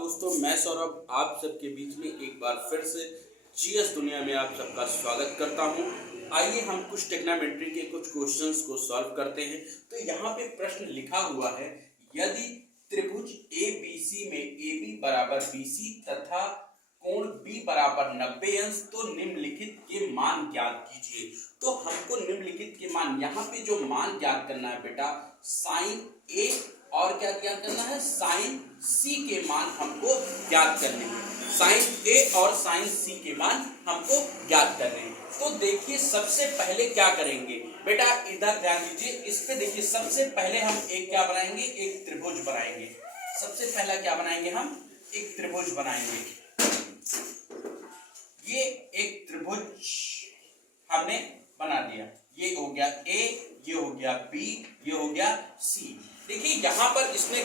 दोस्तों, मैं सौरभ आप सबके बीच में एक बार फिर से जीएस दुनिया में आप सबका स्वागत करता हूं। आइए हम कुछ ट्रिग्नोमेट्री के कुछ क्वेश्चंस को सॉल्व करते हैं। तो यहाँ पे प्रश्न लिखा हुआ है, यदि त्रिभुज ABC में AB बराबर BC तथा कोण B बराबर 90 अंश तो निम्नलिखित के मान ज्ञात कीजिए। तो हमको निम्नलिखित के मान, यहाँ पे जो मान ज्ञात करना है बेटा, साइन A और क्या ज्ञात करना है, साइन C के मान हमको ज्ञात करने हैं। साइन A और साइन C के मान हमको ज्ञात करने हैं। तो देखिए सबसे पहले क्या करेंगे बेटा, इधर ध्यान दीजिए, इस पे देखिए। सबसे पहले हम एक क्या बनाएंगे, एक त्रिभुज बनाएंगे। सबसे पहला क्या बनाएंगे, हम एक त्रिभुज बनाएंगे। ये एक त्रिभुज हमने बना दिया। ये हो गया A, ये हो गया B, ये हो गया C। देखिए यहाँ पर इसने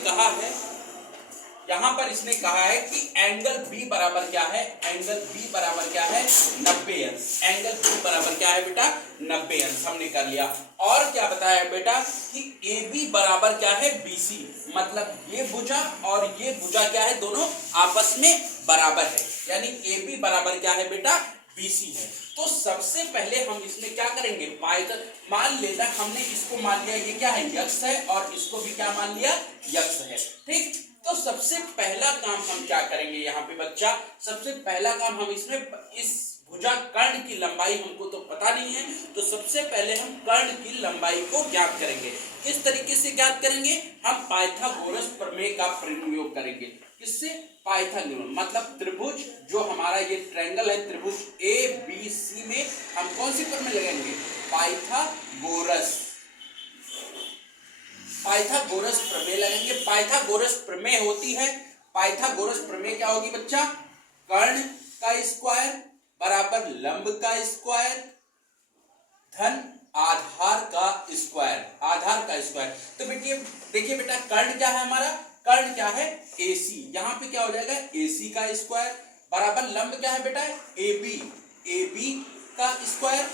कहा है कि एंगल B बराबर क्या है, एंगल B बराबर क्या है, 90 अंश। एंगल B बराबर क्या है बेटा, 90 अंश। हमने कर लिया। और क्या बताया बेटा कि AB बराबर क्या है, BC। मतलब ये भुजा और ये भुजा क्या है, दोनों आपस में बराबर है। यानी AB बराबर क्या है बेटा, BC है। तो सबसे पहले हम इसमें क्या करेंगे, पाइथन मान लेना। हमने इसको मान लिया ये क्या है, यक्स है, और इसको भी क्या मान लिया, यक्स है। ठीक। तो सबसे पहला काम हम क्या करेंगे यहाँ पे बच्चा, सबसे पहला काम हम इसमें इस भुजा कर्ण की लंबाई हमको तो पता नहीं है, तो सबसे पहले हम कर्ण की लंबाई को ज्ञात करेंगे। किस तरीके से ज्ञात करेंगे, हम पाइथागोरस प्रमेय का प्रयोग करेंगे। किससे, पाइथागोरस। मतलब त्रिभुज जो हमारा ये ट्रायंगल है, त्रिभुज ABC में हम कौन सी प्रमेय लगाएंगे, पाइथागोरस प्रमेय लगेंगे। पाइथागोरस प्रमेय होती है, पाइथागोरस प्रमेय क्या होगी बच्चा, कर्ण का स्क्वायर बराबर लंब का स्क्वायर धन आधार का स्क्वायर। तो देखिए बेटा, कर्ण क्या है हमारा, कर्ण क्या है, AC। यहाँ पे क्या हो जाएगा, AC का स्क्वायर बराबर लंब क्या है बेटा, AB का स्क्वायर,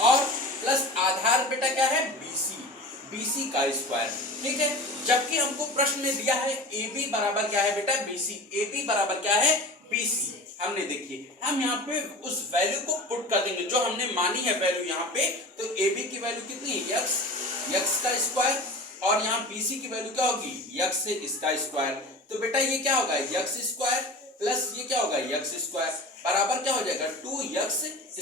और प्लस आधार बेटा क्या है, BC का स्क्वायर। ठीक है। जबकि हमको प्रश्न में दिया है AB बराबर क्या है बेटा, BC। AB बराबर क्या है, BC। हमने देखिए हम यहाँ पे उस वैल्यू को पुट कर देंगे जो हमने मानी है वैल्यू यहाँ पे। तो AB की वैल्यू कितनी है, यक्स का स्क्वायर, और यहाँ BC की वैल्यू क्या होगी, यक्स से इसका स्क्वायर। तो बेटा ये क्या होगा, यक्स स्क्वायर प्लस ये क्या होगा, यक्स स्क्वायर बराबर क्या हो जाएगा, 2x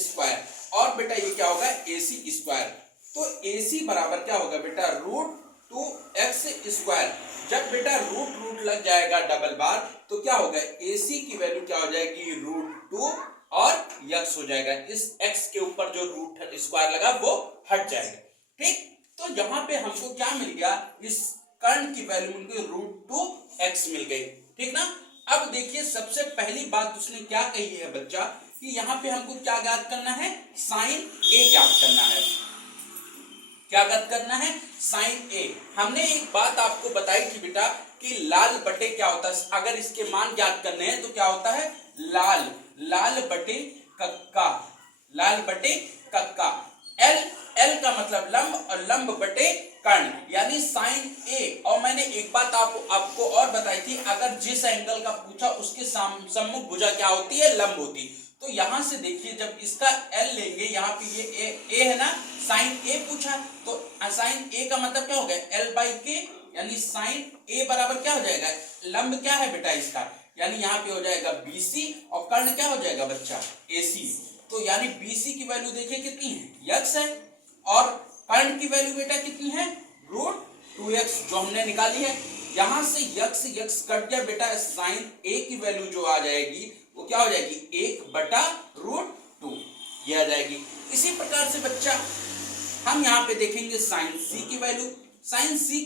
स्क्वायर। और बेटा ये क्या होगा, AC स्क्वायर। तो AC बराबर क्या होगा बेटा, √2x स्क्वायर। जब बेटा रूट लग जाएगा डबल बार, तो क्या होगा, AC की वैल्यू क्या हो जाएगी, √2 और x हो जाएगा। इस x के ऊपर जो रूट स्क्वायर लगा वो हट जाएगा। ठीक। तो यहाँ पे हमको क्या मिल गया, इस कर्ण की वैल्यू मिल गई √2x मिल गई। ठीक ना। अब देखिए सबसे पहली बात उसने क्या कही है बच्चा, कि यहाँ पे हमको क्या ज्ञात करना है, साइन A ज्ञात करना है। क्या ज्ञात करना है, साइन A। हमने एक बात आपको बताई थी बेटा कि लाल बटे क्या होता है, अगर इसके मान ज्ञात करने हैं तो क्या होता है, लाल बटे कक्का। L का मतलब लंब, और लंब बटे कर्ण, यानी साइन A। और मैंने एक बात आपको और बताई थी, अगर जिस एंगल का पूछा उसके सम्मुख भुजा क्या होती है, लंब होती। तो यहां से देखिए जब इसका L लेंगे, यहाँ पे ये A है ना, साइन A पूछा, तो साइन A का मतलब क्या हो गया, L/K, यानी साइन A बराबर क्या हो जाएगा, लंब क्या है बेटा इसका, यानी यहाँ पे हो जाएगा BC, और कर्ण क्या हो जाएगा बच्चा, AC। तो यानी BC की वैल्यू देखिए कितनी है, यक्स है, और कर्ण की वैल्यू बेटा कितनी है, √2x जो हमने निकाली है। यहां से यक्स कट गया बेटा, साइन A की वैल्यू जो आ जाएगी वो क्या हो जाएगी, 1/√2 ये आ जाएगी। इसी प्रकार से बच्चा हम यहाँ पे देखेंगे साइन C की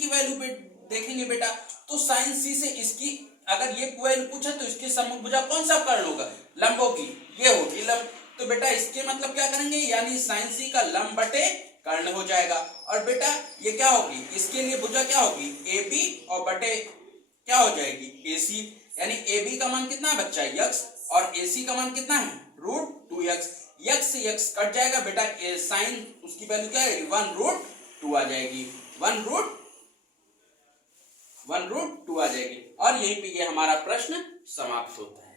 वैल्यू पे देखेंगे बेटा, तो साइन C से इसकी अगर ये वैल्यू पूछा तो इसके सम्मुख भुजा कौन सा कर्ण होगा, लंब होगी, ये होगी लंब। तो बेटा इसके मतलब क्या करेंगे, यानी साइन C का लंब बटे कर्ण हो जाएगा। और बेटा ये क्या होगी, इसके लिए भुजा क्या होगी, AB, और बटे क्या हो जाएगी, AC। यानी AB का मान कितना है बच्चा, यक्स, और AC का मान कितना है, √2x। यक्स से यक्स कट जाएगा बेटा, साइन उसकी वैल्यू क्या है, 1√2 आ जाएगी, 1 रूट 2 आ जाएगी और यहीं पे ये हमारा प्रश्न समाप्त होता है।